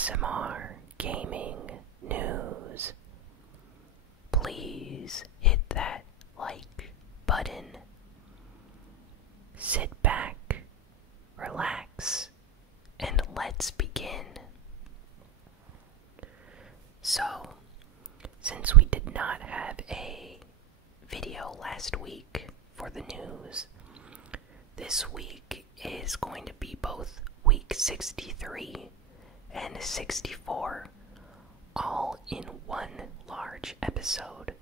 ASMR gaming news. Please hit that like button. Sit back, relax, and let's begin. So, since we did not have a video last week for the news, this week is going to be both week 63 and 64, all in one large episode.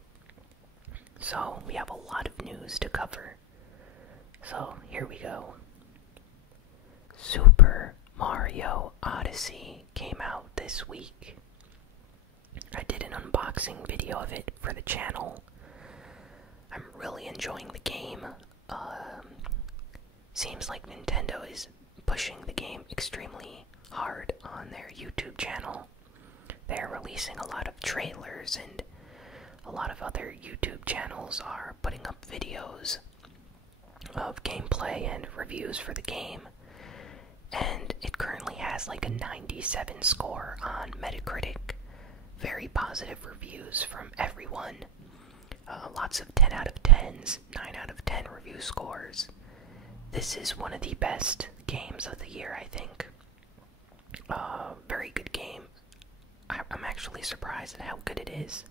So we have a lot of news to cover. So here we go. Super Mario Odyssey came out this week. I did an unboxing video of it for the channel. I'm really enjoying the game. Seems like Nintendo is pushing the game extremely hard on their YouTube channel. They're releasing a lot of trailers, and a lot of other YouTube channels are putting up videos of gameplay and reviews for the game. And it currently has like a 97 score on Metacritic. Very positive reviews from everyone. Lots of 10 out of 10s, 9 out of 10 review scores. This is one of the best games of the year, I think. Very good game. I'm actually surprised at how good it is.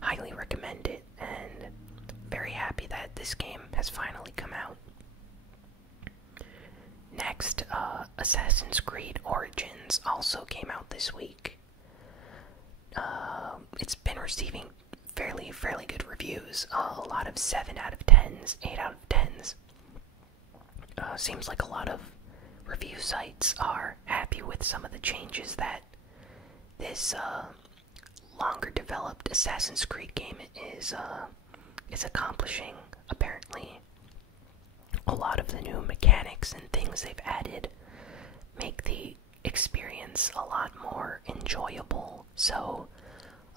Highly recommend it, and very happy that this game has finally come out. Next, Assassin's Creed Origins also came out this week. It's been receiving fairly good reviews. A lot of 7 out of 10s, 8 out of 10s. Seems like a lot of review sites are happy with some of the changes that this longer developed Assassin's Creed game is accomplishing. Apparently, a lot of the new mechanics and things they've added make the experience a lot more enjoyable. So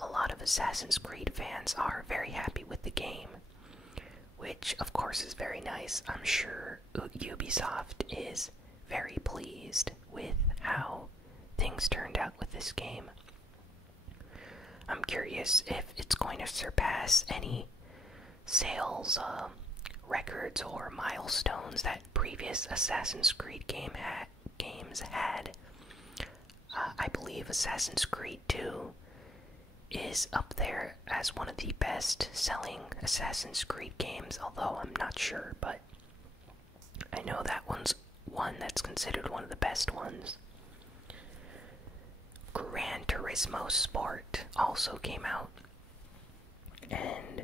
a lot of Assassin's Creed fans are very happy with the game, which of course is very nice. I'm sure Ubisoft is very pleased with how things turned out with this game. I'm curious if it's going to surpass any sales records or milestones that previous Assassin's Creed games had. I believe Assassin's Creed 2 is up there as one of the best-selling Assassin's Creed games, although I'm not sure, but I know that one's one that's considered one of the best ones. Gran Turismo Sport also came out, and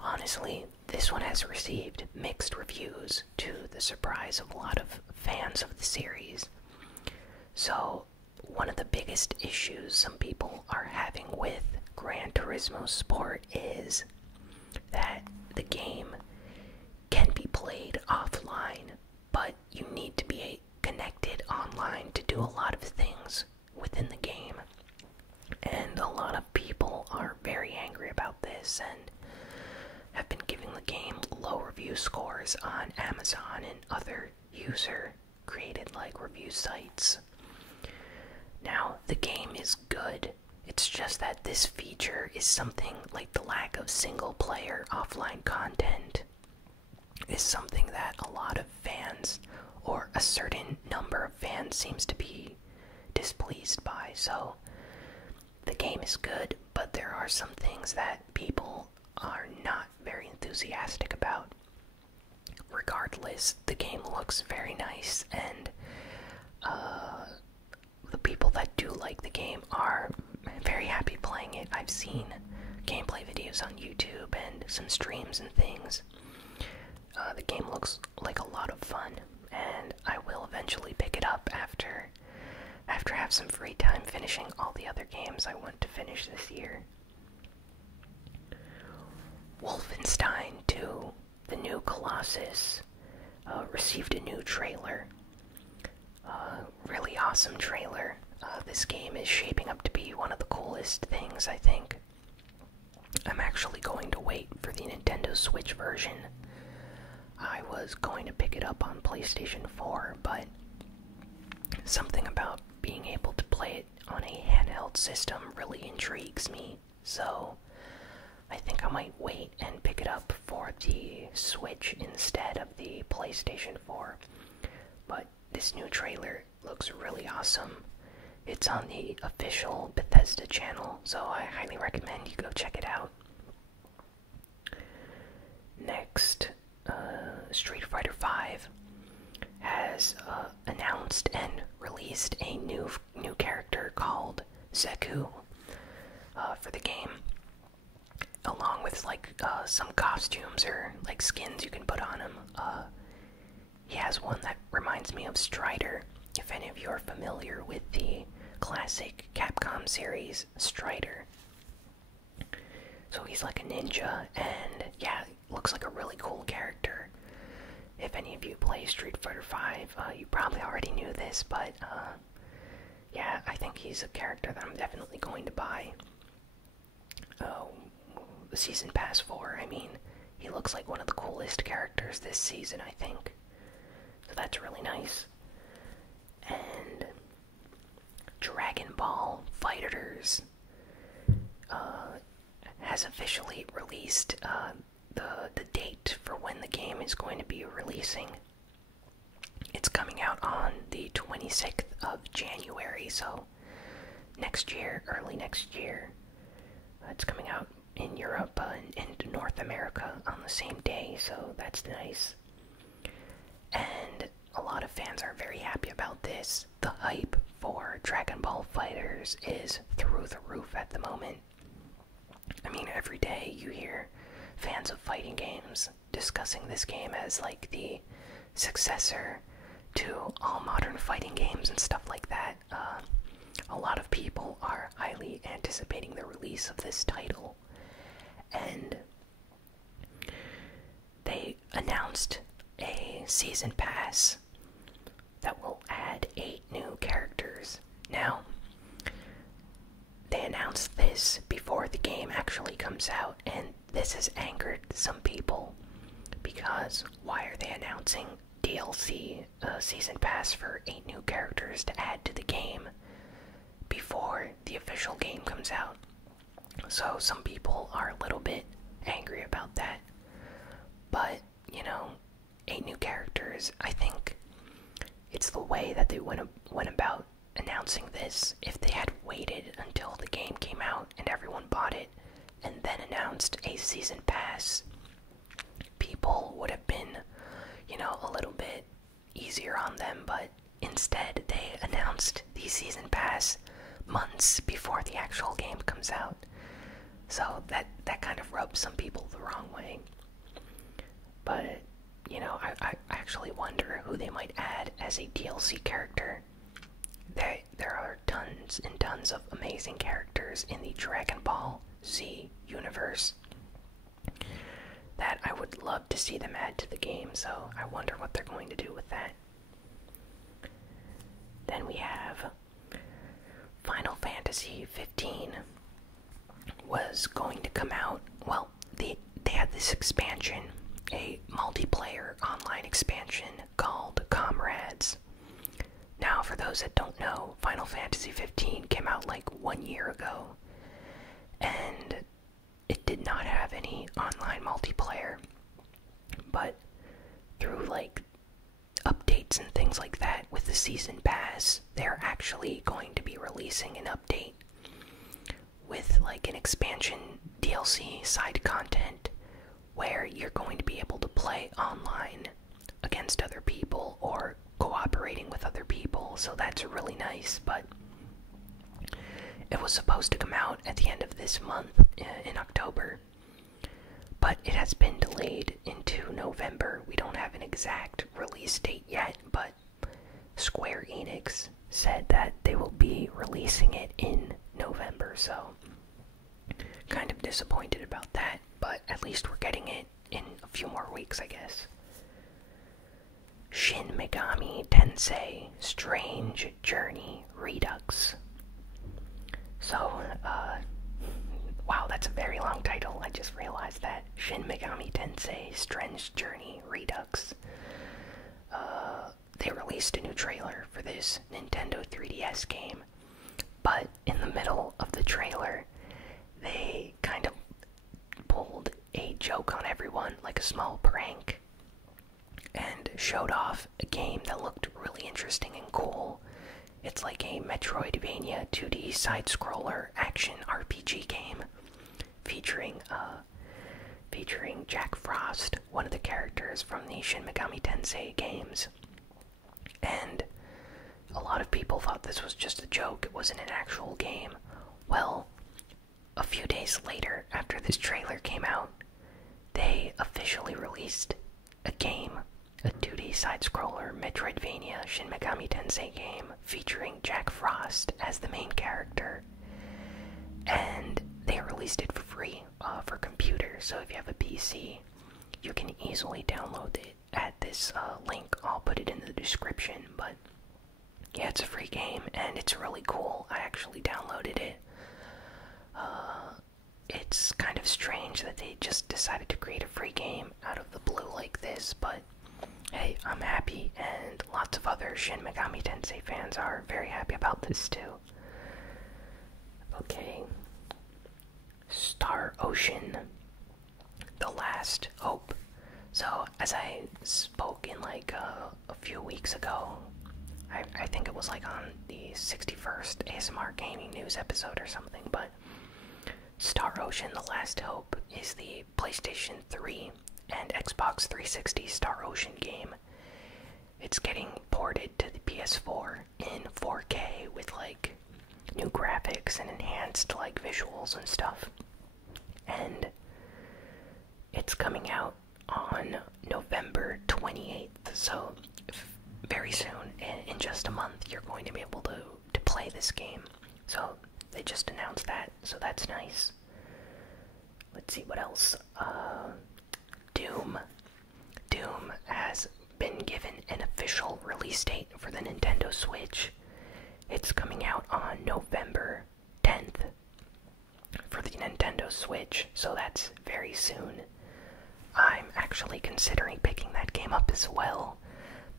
honestly, this one has received mixed reviews, to the surprise of a lot of fans of the series. So, one of the biggest issues some people are having with Gran Turismo Sport is that the game can be played offline, but you need to be connected online to do a lot of things within the game. And a lot of people are very angry about this and have been giving the game low review scores on Amazon and other user-created review sites. Now, the game is good. It's just that this feature is something like the lack of single-player offline content is something that a lot of fans, or a certain number of fans, seems to be displeased by. So, the game is good, but there are some things that people are not very enthusiastic about. Regardless, the game looks very nice, and the people that do like the game are very happy playing it. I've seen gameplay videos on YouTube and some streams and things. The game looks like a lot of fun, and I will eventually pick it up after I have some free time finishing all the other games I want to finish this year. Wolfenstein 2, The New Colossus, received a new trailer. Really awesome trailer. This game is shaping up to be one of the coolest things, I think. I'm actually going to wait for the Nintendo Switch version. I was going to pick it up on PlayStation 4, but something about being able to play it on a handheld system really intrigues me. So I think I might wait and pick it up for the Switch instead of the PlayStation 4. But this new trailer looks really awesome. It's on the official Bethesda channel, so I highly recommend you go check it out. Next, Street Fighter V has announced and released a new character called Zeku for the game, along with some costumes or like skins you can put on him. He has one that reminds me of Strider, if any of you are familiar with the classic Capcom series Strider. So he's like a ninja, and yeah, looks like a really cool character. If any of you play Street Fighter V, you probably already knew this, but yeah, I think he's a character that I'm definitely going to buy. The Season Pass for, I mean, he looks like one of the coolest characters this season, I think. So that's really nice. And Dragon Ball FighterZ has officially released the date for when the game is going to be releasing. It's coming out on the 26th of January, so next year, early next year. It's coming out in Europe and North America on the same day, so that's nice. And a lot of fans are very happy about this. The hype for Dragon Ball FighterZ is through the roof at the moment. I mean, every day you hear fans of fighting games discussing this game as like the successor to all modern fighting games and stuff like that. A lot of people are highly anticipating the release of this title, and they announced a season pass that will add 8 new characters. Now, they announced this before the game actually comes out, and this has angered some people, because why are they announcing DLC season pass for 8 new characters to add to the game before the official game comes out? So some people are a little bit angry about that. But, you know, 8 new characters, I think it's the way that they went about announcing this. If they had waited until the game came out and everyone bought it, and then announced a season pass, people would have been, you know, a little bit easier on them. But instead, they announced the season pass months before the actual game comes out. So that kind of rubs some people the wrong way. But, you know, I actually wonder who they might add as a DLC character. There are tons and tons of amazing characters in the Dragon Ball Z universe that I would love to see them add to the game, so I wonder what they're going to do with that. Then we have Final Fantasy 15 was going to come out. Well, they had this expansion, a multiplayer online expansion called Comrades. Now, for those that don't know, Final Fantasy 15 came out like 1 year ago, and it did not have any online multiplayer. But through like updates and things like that with the season pass, they're actually going to be releasing an update with like an expansion DLC side content where you're going to be able to play online against other people or cooperating with other people, so that's really nice. But it was supposed to come out at the end of this month, in October, but it has been delayed into November. We don't have an exact release date yet, but Square Enix said that they will be releasing it in November, so kind of disappointed about that, but at least we're getting it in a few more weeks, I guess. Shin Megami Tensei Strange Journey Redux. So, wow, that's a very long title. I just realized that. Shin Megami Tensei Strange Journey Redux. They released a new trailer for this Nintendo 3DS game, But in the middle of the trailer, they kind of pulled a joke on everyone, like a small prank, and showed off a game that looked really interesting and cool. It's like a Metroidvania 2D side-scroller action RPG game featuring Jack Frost, one of the characters from the Shin Megami Tensei games. And a lot of people thought this was just a joke, it wasn't an actual game. Well, a few days later, after this trailer came out, they officially released a game, a 2D side-scroller Metroidvania Shin Megami Tensei game featuring Jack Frost as the main character. And they released it for free for computers, so if you have a PC, you can easily download it at this link. I'll put it in the description, but yeah, it's a free game, and it's really cool. I actually downloaded it. It's kind of strange that they just decided to create a free game out of the blue like this, but hey, I'm happy, and lots of other Shin Megami Tensei fans are very happy about this too. Okay. Star Ocean, The Last Hope. So, as I spoke in like a few weeks ago, I think it was like on the 61st ASMR Gaming News episode or something, but Star Ocean The Last Hope is the PlayStation 3 and Xbox 360 Star Ocean game. It's getting ported to the PS4 in 4K with like new graphics and enhanced like visuals and stuff. And it's coming out on November 28th, so very soon, in just a month, you're going to be able to play this game. So they just announced that, so that's nice. Let's see what else. Doom has been given an official release date for the Nintendo Switch. It's coming out on November 10th for the Nintendo Switch, so that's very soon. I'm actually considering picking that game up as well.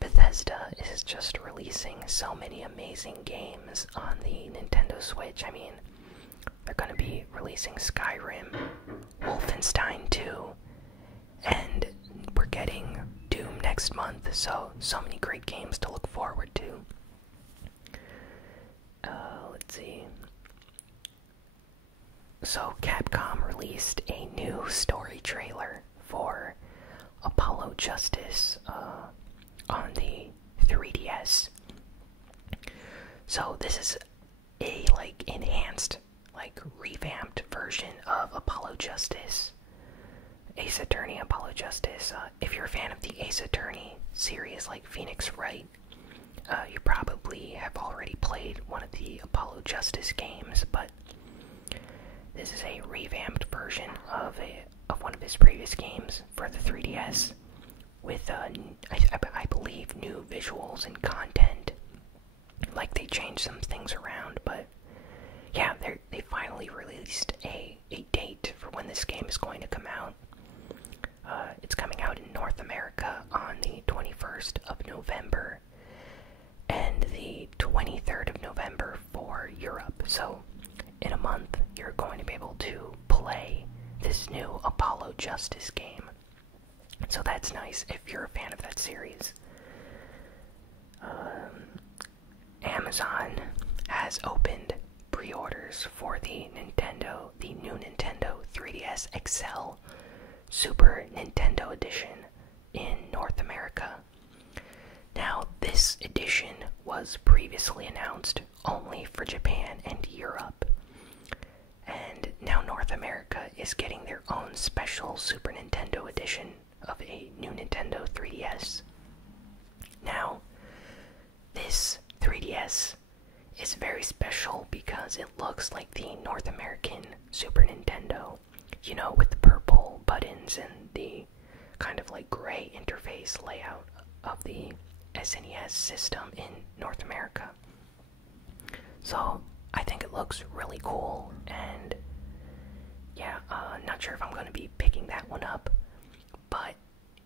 Bethesda is just releasing so many amazing games on the Nintendo Switch. I mean, they're going to be releasing Skyrim, Wolfenstein 2, and we're getting Doom next month, so many great games to look forward to. Let's see. So Capcom released a new story trailer for Apollo Justice on the 3DS. So this is a like enhanced, like revamped version of Apollo Justice, Ace Attorney Apollo Justice. If you're a fan of the Ace Attorney series like Phoenix Wright, you probably have already played one of the Apollo Justice games, but this is a revamped version of one of his previous games for the 3DS with, I believe, new visuals and content. Like, they changed some things around, but yeah, they finally released a date for when this game is going to come out. It's coming out in North America on the 21st of November and the 23rd of November for Europe. So in a month, you're going to be able to play this new Apollo Justice game. So that's nice if you're a fan of that series. Amazon has opened pre-orders for the new Nintendo 3DS XL Super Nintendo Edition in North America. Now, this edition was previously announced only for Japan and Europe. And now North America is getting their own special Super Nintendo edition of a new Nintendo 3DS. Now, this 3DS is very special because it looks like the North American Super Nintendo, you know, with the purple buttons and the kind of like gray interface layout of the SNES system in North America. So I think it looks really cool, and yeah, not sure if I'm going to be picking that one up, but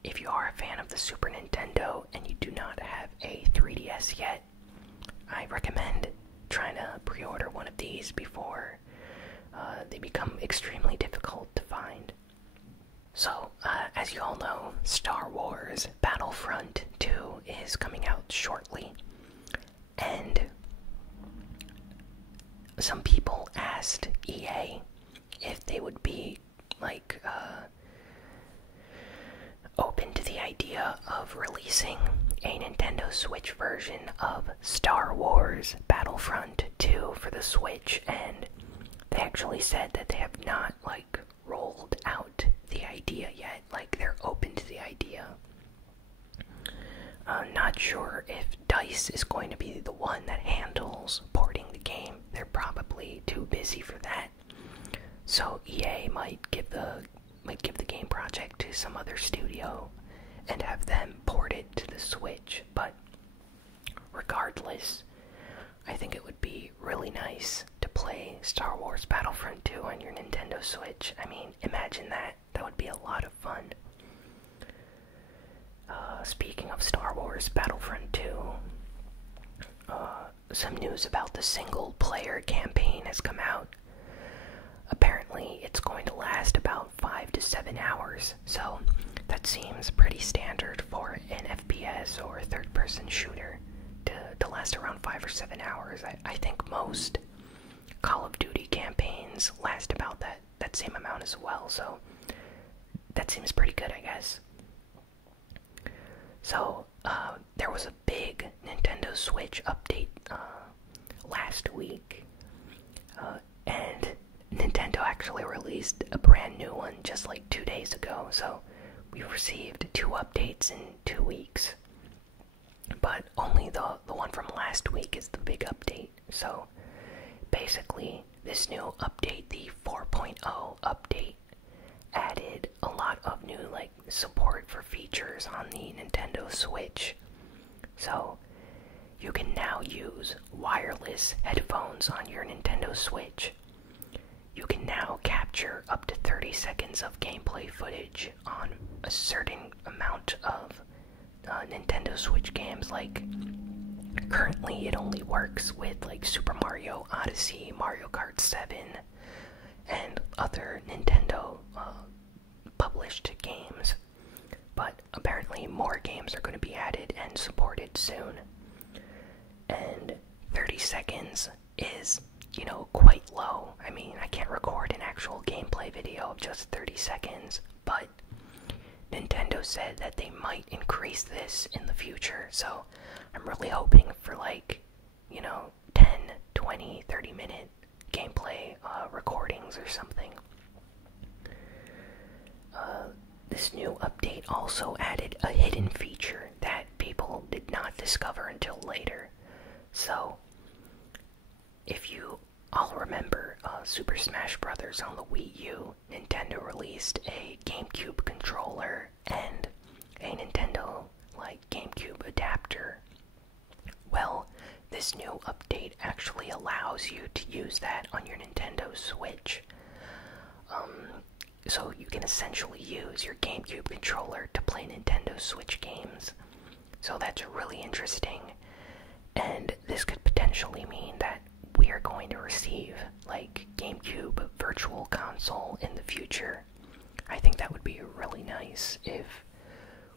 if you are a fan of the Super Nintendo and you do not have a 3DS yet, I recommend trying kind of pre-order one of these before they become extremely difficult to find. So, as you all know, Star Wars Battlefront 2 is coming out shortly, and some people asked EA if they would be, like, open to the idea of releasing a Nintendo Switch version of Star Wars Battlefront 2 for the Switch, and they actually said that they have not, like, rolled out the idea yet. Like, they're open to the idea. I'm not sure if DICE is going to be the one that handles porting the game. They're probably too busy for that. So EA might give the game project to some other studio and have them port it to the Switch. But regardless, I think it would be really nice to play Star Wars Battlefront 2 on your Nintendo Switch. I mean, imagine that. That would be a lot of fun. Speaking of Star Wars Battlefront 2, some news about the single-player campaign has come out. Apparently, it's going to last about 5 to 7 hours, so that seems pretty standard for an FPS or third-person shooter to last around 5 or 7 hours. I think most Call of Duty campaigns last about that same amount as well, so that seems pretty good, I guess. So, there was a big Nintendo Switch update last week, and Nintendo actually released a brand new one just like 2 days ago, so we received 2 updates in 2 weeks. But only the one from last week is the big update. So basically, this new update, the 4.0 update, added a lot of new support for features on the Nintendo Switch. So you can now use wireless headphones on your Nintendo Switch. You can now capture up to 30 seconds of gameplay footage on a certain amount of Nintendo Switch games. Like, currently it only works with Super Mario Odyssey, Mario Kart 7, and other Nintendo published games. But apparently more games are going to be added and supported soon. And 30 seconds is, quite low. I mean, I can't record an actual gameplay video of just 30 seconds, but Nintendo said that they might increase this in the future, so I'm really hoping for 10, 20, 30 minute gameplay recordings or something. This new update also added a hidden feature that people did not discover until later. So, if you all remember Super Smash Bros. On the Wii U, Nintendo released a GameCube controller and a Nintendo GameCube adapter. Well, this new update actually allows you to use that on your Nintendo Switch. So you can essentially use your GameCube controller to play Nintendo Switch games. So that's really interesting. And this could potentially mean that we are going to receive GameCube Virtual Console in the future. I think that would be really nice if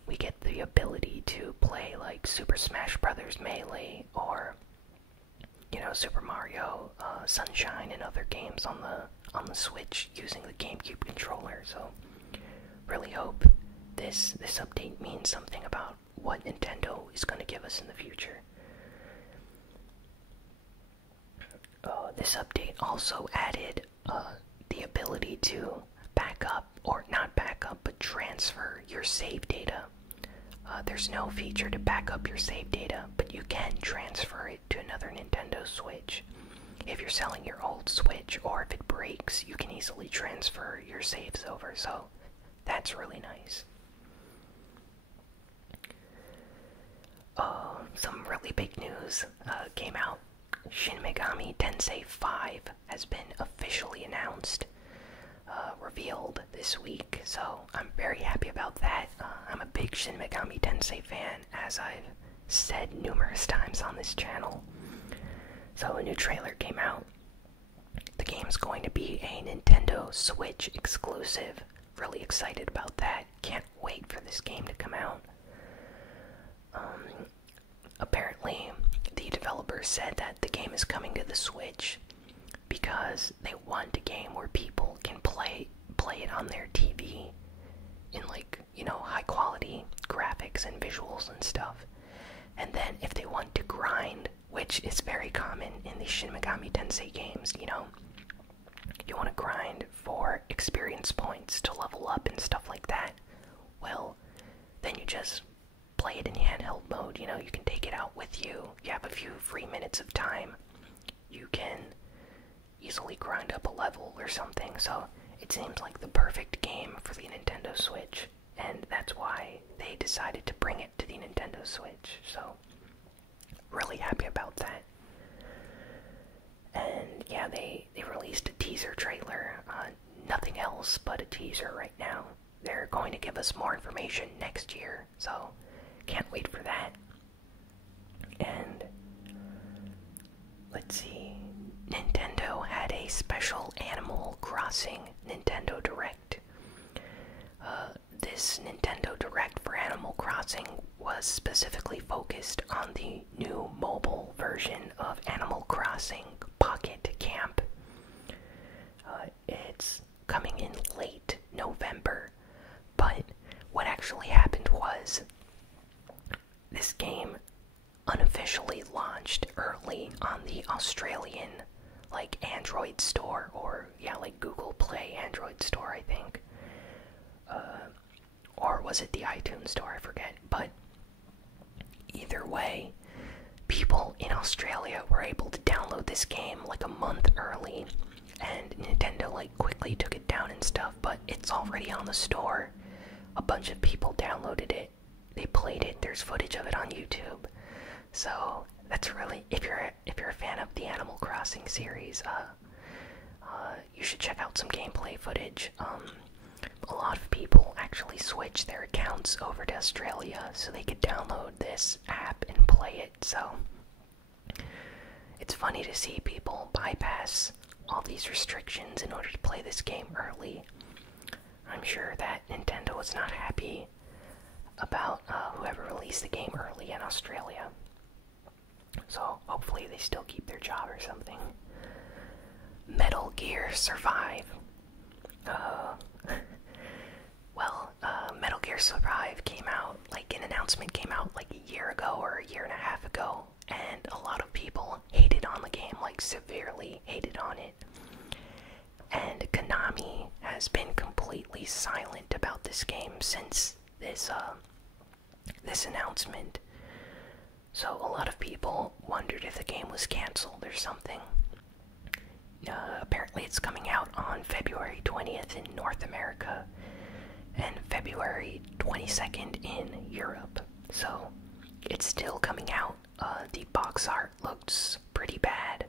we get the ability to play Super Smash Bros. Melee or Super Mario Sunshine and other games on the Switch using the GameCube controller. So really hope this update means something about what Nintendo is going to give us in the future. This update also added the ability to back up, or not back up, but transfer your save data. There's no feature to back up your save data, but you can transfer it to another Nintendo Switch. If you're selling your old Switch, or if it breaks, you can easily transfer your saves over, so that's really nice. Some really big news came out. Shin Megami Tensei 5 has been officially announced, revealed this week, so I'm very happy about that. I'm a big Shin Megami Tensei fan, as I've said numerous times on this channel. So a new trailer came out. The game's going to be a Nintendo Switch exclusive. Really excited about that. Can't wait for this game to come out. Apparently, the developers said that the game is coming to the Switch because they want a game where people can play it on their TV in, like, high quality graphics and visuals and stuff. And then if they want to grind, which is very common in the Shin Megami Tensei games, you want to grind for experience points to level up and stuff like that, well, then you just play it in handheld mode. You can take it out with you. You have a few free minutes of time. You can easily grind up a level or something. So it seems like the perfect game for the Nintendo Switch, and that's why they decided to bring it to the Nintendo Switch. So really happy about that. And yeah, they released a teaser trailer. Nothing else but a teaser right now. They're going to give us more information next year, so can't wait for that. And let's see, Nintendo had a special Animal Crossing Nintendo Direct. This Nintendo Direct for Animal Crossing was specifically focused on the new mobile version of Animal Crossing Pocket Camp. It's coming in late November, but what actually happened was this game unofficially launched early on the Australian, Android store, or Google Play Android store, I think. Or was it the iTunes store? I forget. But either way, people in Australia were able to download this game a month early, and Nintendo quickly took it down and stuff, but it's already on the store. A bunch of people downloaded it. They played it. There's footage of it on YouTube. So that's really, if you're a fan of the Animal Crossing series, you should check out some gameplay footage. A lot of people actually switched their accounts over to Australia so they could download this app and play it. So it's funny to see people bypass all these restrictions in order to play this game early. I'm sure that Nintendo was not happy about whoever released the game early in Australia. So hopefully they still keep their job or something. Metal Gear Survive. Metal Gear Survive came out, an announcement came out a year ago or a year and a half ago, and a lot of people hated on the game, severely hated on it. And Konami has been completely silent about this game since this announcement. So a lot of people wondered if the game was canceled or something. Apparently it's coming out on February 20th in North America and February 22nd in Europe. So it's still coming out. The box art looks pretty bad.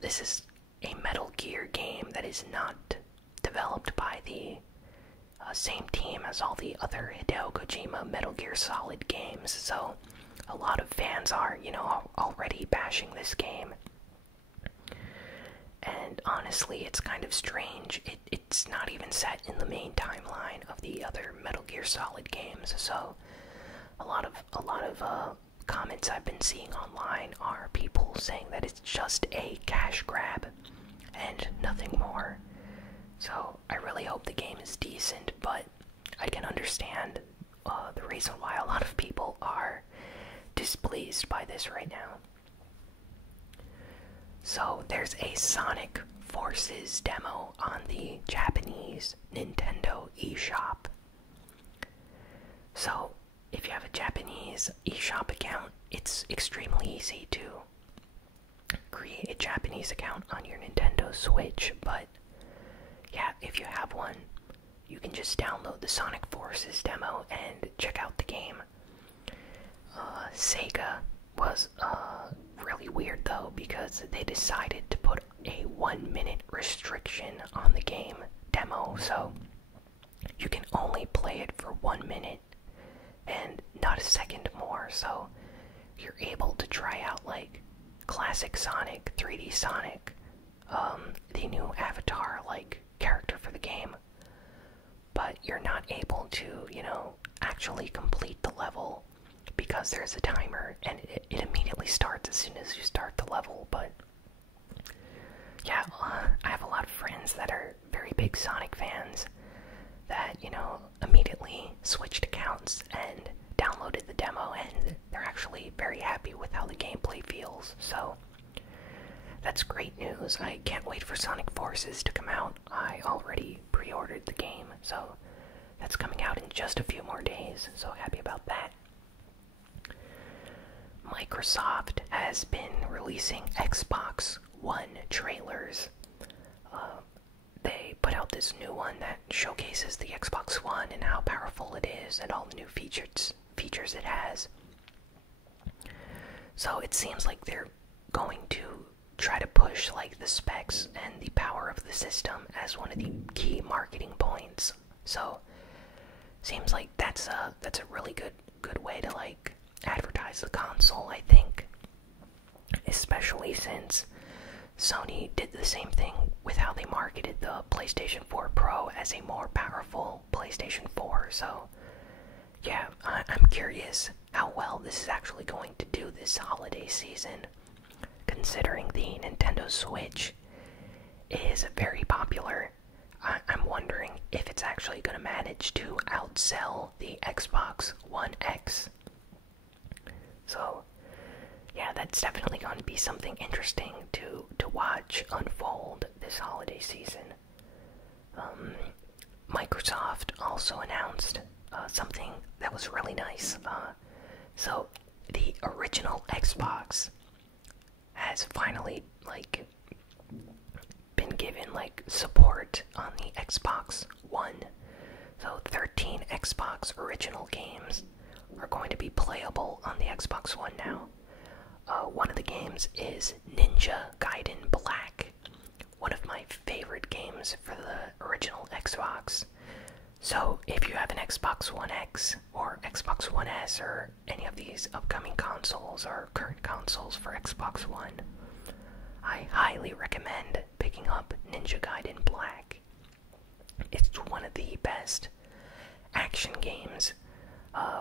This is a Metal Gear game that is not developed by the same team as all the other Hideo Kojima Metal Gear Solid games, so a lot of fans are, already bashing this game. And honestly, it's kind of strange. It's not even set in the main timeline of the other Metal Gear Solid games, so a lot of comments I've been seeing online are people saying that it's just a cash grab and nothing more. So I really hope the game is decent, but I can understand the reason why a lot of people are displeased by this right now. So there's a Sonic Forces demo on the Japanese Nintendo eShop. So if you have a Japanese eShop account, it's extremely easy to create a Japanese account on your Nintendo Switch, but yeah, if you have one, you can just download the Sonic Forces demo and check out the game. Sega was really weird though, because they decided to put a 1-minute restriction on the game demo, so you can only play it for 1 minute and not a second more. So you're able to try out classic Sonic, 3D Sonic, the new avatar like character for the game, but you're not able to, actually complete the level because there's a timer and it immediately starts as soon as you start the level. But yeah, I have a lot of friends that are very big Sonic fans that, immediately switched accounts and downloaded the demo, and they're actually very happy with how the gameplay feels. So that's great news. I can't wait for Sonic Forces to come out. I already pre-ordered the game, so that's coming out in just a few more days, so happy about that. Microsoft has been releasing Xbox One trailers. They put out this new one that showcases the Xbox One and how powerful it is and all the new features it has. So it seems like they're going to try to push like the specs and the power of the system as one of the key marketing points. So seems like that's a really good way to like advertise the console, I think. Especially since Sony did the same thing with how they marketed the PlayStation 4 Pro as a more powerful PlayStation 4. So yeah, I'm curious how well this is actually going to do this holiday season, considering the Nintendo Switch is very popular. I'm wondering if it's actually going to manage to outsell the Xbox One X. So yeah, that's definitely going to be something interesting to watch unfold this holiday season. Microsoft also announced something that was really nice. So the original Xbox has finally been given support on the Xbox One. So 13 Xbox original games are going to be playable on the Xbox One now. One of the games is Ninja Gaiden Black, one of my favorite games for the original Xbox. So if you have an Xbox One X or Xbox One S or any of these upcoming consoles or current consoles for Xbox One, I highly recommend picking up Ninja Gaiden Black. It's one of the best action games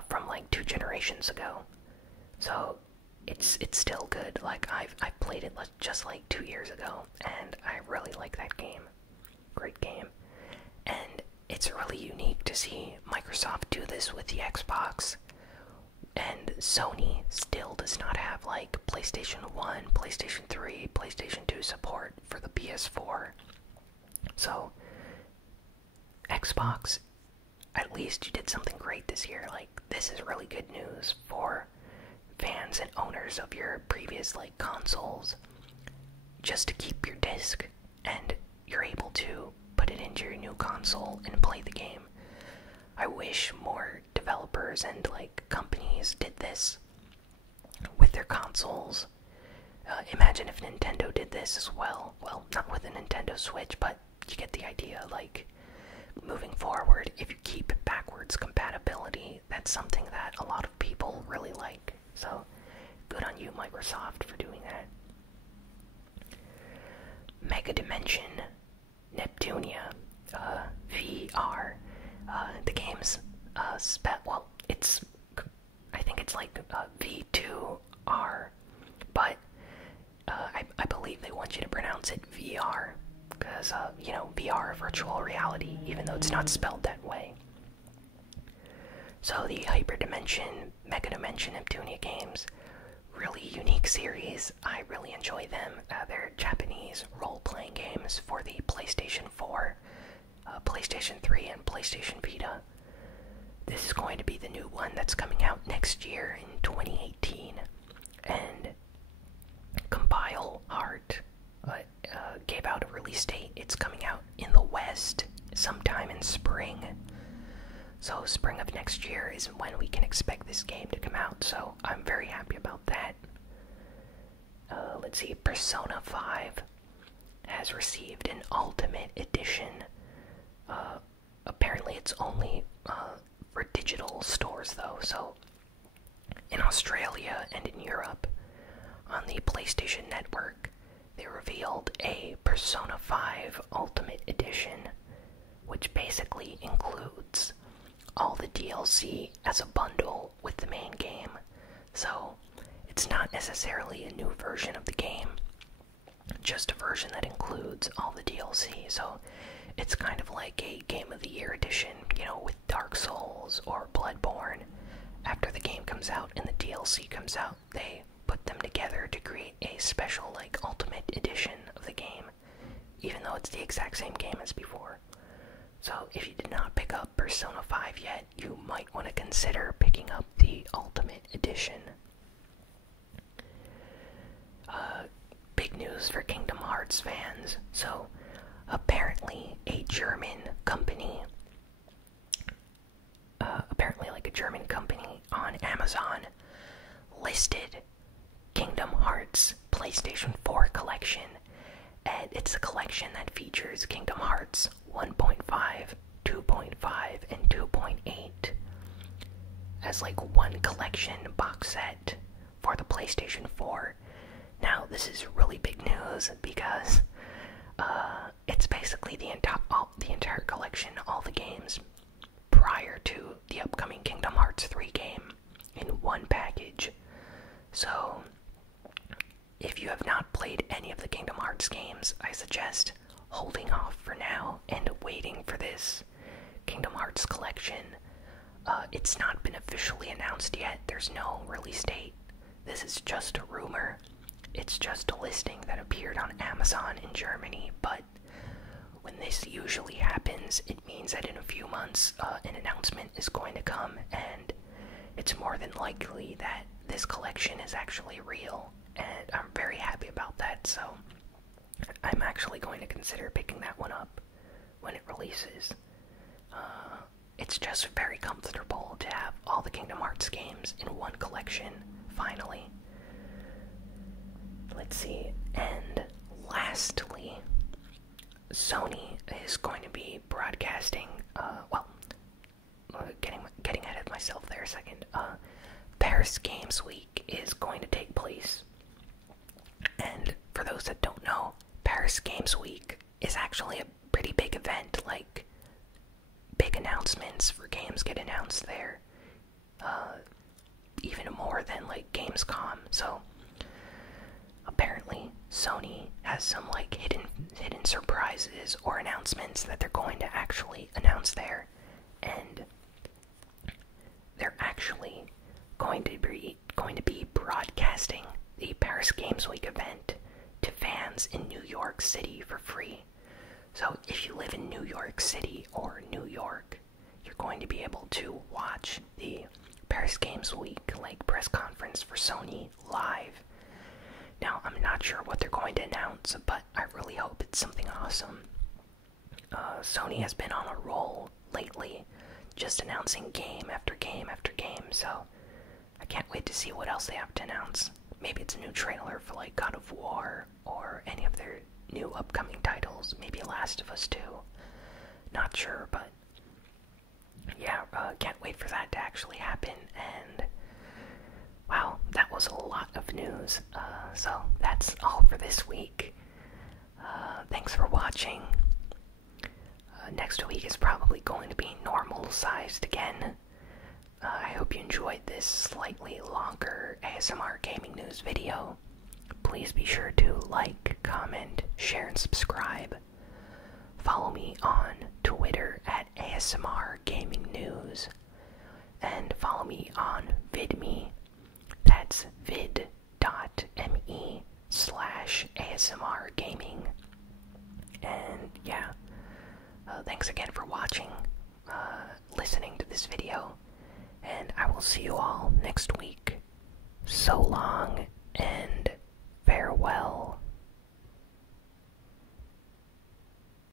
from 2 generations ago. So it's still good. I've played it just 2 years ago, and I really like that game. Great game. And it's really unique to see Microsoft do this with the Xbox, and Sony still does not have PlayStation 1, PlayStation 3, PlayStation 2 support for the PS4. So Xbox, at least you did something great this year. This is really good news for fans and owners of your previous consoles, just to keep your disc and you're able to put it into your new console and play the game. I wish more developers and companies did this with their consoles. Imagine if Nintendo did this as well. Well, not with a Nintendo Switch, but you get the idea. Moving forward, if you keep backwards compatibility, that's something that a lot of people really like. So, good on you, Microsoft, for doing that. Mega Dimension Neptunia VR. The game's I think it's V2R, but I believe they want you to pronounce it VR, because VR, virtual reality, even though it's not spelled that way. So the Hyperdimension, Mega Dimension Neptunia games, really unique series. I really enjoy them. They're Japanese role-playing games for the PlayStation 4, PlayStation 3, and PlayStation Vita. This is going to be the new one that's coming out next year in 2018. And Compile Art gave out a release date. It's coming out in the West sometime in spring. So spring of next year is when we can expect this game to come out, so I'm very happy about that. Let's see, Persona 5 has received an Ultimate Edition. Apparently it's only for digital stores though, so in Australia and in Europe, on the PlayStation Network, they revealed a Persona 5 Ultimate Edition, which basically includes all the DLC as a bundle with the main game. So it's not necessarily a new version of the game, just a version that includes all the DLC. So it's kind of like a Game of the Year edition, with Dark Souls or Bloodborne. After the game comes out and the DLC comes out, they put them together to create a special, Ultimate Edition of the game, even though it's the exact same game as before. So if you did not pick up Persona 5 yet, you might want to consider picking up the Ultimate Edition. Big news for Kingdom Hearts fans. So apparently a German company, on Amazon listed Kingdom Hearts PlayStation 4 collection, and it's a collection that features Kingdom Hearts 1.5, 2.5, and 2.8 as one collection box set for the PlayStation 4. Now this is really big news because it's basically the entire collection, all the games prior to the upcoming Kingdom Hearts 3 game in one package. So if you have not played any of the Kingdom Hearts games, I suggest holding off for now and waiting for this Kingdom Hearts collection. It's not been officially announced yet. There's no release date. This is just a rumor. It's just a listing that appeared on Amazon in Germany, but when this usually happens, it means that in a few months, an announcement is going to come, and it's more than likely that this collection is actually real, and I'm very happy about that, so I'm actually going to consider picking that one up when it releases. It's just very comfortable to have all the Kingdom Hearts games in one collection, finally. Let's see, and lastly, Sony is going to be broadcasting, getting ahead of myself there a second. Paris Games Week is going to take place, and for those that don't know, Paris Games Week is actually a pretty big event. Big announcements for games get announced there, even more than Gamescom. So apparently Sony has some hidden surprises or announcements that they're going to actually announce there, and they're actually going to be broadcasting the Paris Games Week event to fans in New York City for free. So if you live in New York City or New York, you're going to be able to watch the Paris Games Week press conference for Sony live. Now, I'm not sure what they're going to announce, but I really hope it's something awesome. Sony has been on a roll lately, just announcing game after game after game, so I can't wait to see what else they have to announce. Maybe it's a new trailer for God of War, or any of their new upcoming titles, maybe Last of Us 2. Not sure, but yeah, can't wait for that to actually happen, and wow, that was a lot of news. So that's all for this week. Thanks for watching. Next week is probably going to be normal sized again. I hope you enjoyed this slightly longer ASMR gaming news video. Please be sure to like, comment, share, and subscribe. Follow me on Twitter at ASMR Gaming News. And follow me on VidMe. That's vid.me/ASMR Gaming. And yeah, thanks again for watching, listening to this video, and I will see you all next week. So long,